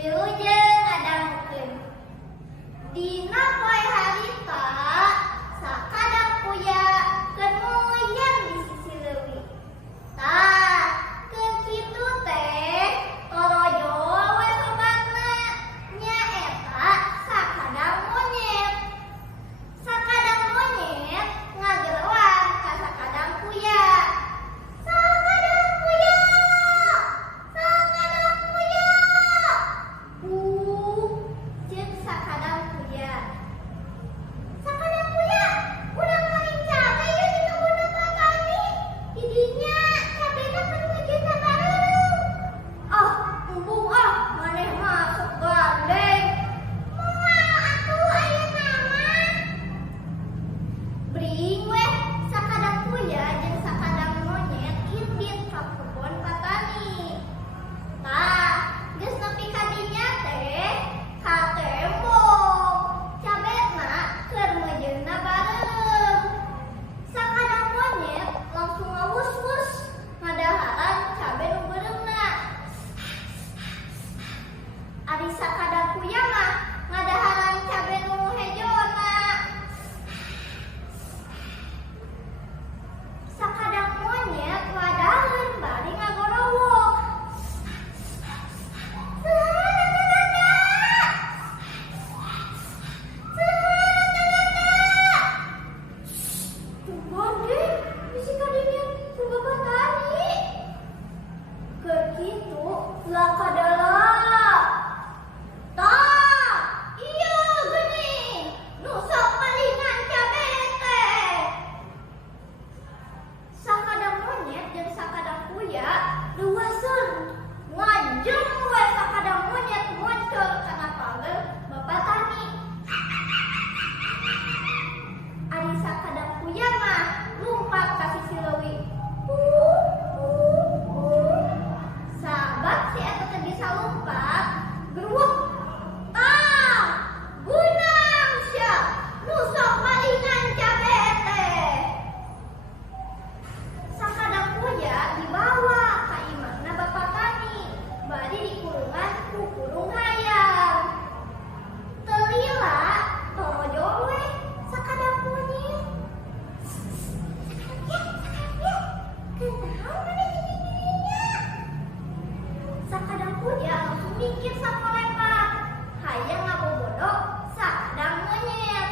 Wilujeng ngadangkeun. Dina poe harita sakadang kuya keur moyan di sisi leuwih. Tah, keur kitu teh torojo we sobatna nyaeta sakadang monyet. Sakadang monyet ngageroan ka sakadang kuya. Sakadang kuya! Sakadang kuya! Jeung sakadang kuya. Sakadang kuya, urang maring cabe yeuh di kebunna Patani. Di dinya cabena keur mejeun sabareureum. Ah, embung ah, maneh mah sok gandeng. Moal atuh ayeuna mah. Bring weh sakadang kuya jeung sakadang monyet indit ka kebon Patani. Tah, geus nepi ka dinya teh katembok. Cabena keur mejeunna bareng. Sakadang monyet langsung ngawus-wus ngadaharan cabe nu beureumna. Ari sakadang kuya mah ngadaharan cabe nu hejona. Sakadang monyet wadaheun bari ngagorowok. Tuhan deh, bisi kadinya boga Patani. Keur kitu lakadala. Tah, ieu geuning nu sok palingan cabe teh. Sakadang monyet jeung sakadang kuya luaseun ngajeng we sakadang monyet muncul kana pager Bapak Tani. Ari sakadang kuya mah lumpat ka sisi leuwih. Sabab si eta teh bisa lumpat, geruwuk. Tah, beunang sia nu sok palingan cabe teh. Sakadang kuya dibawa ka imahna Bapak Tani, bari dikurungan ku kurung hayam. Teu lila torojo we sakadang monyet. Kenaon maneh jeung dirinya? Sakadang kuya langsung mikir sapolepat, hayang ngabobodo sakadang monyet.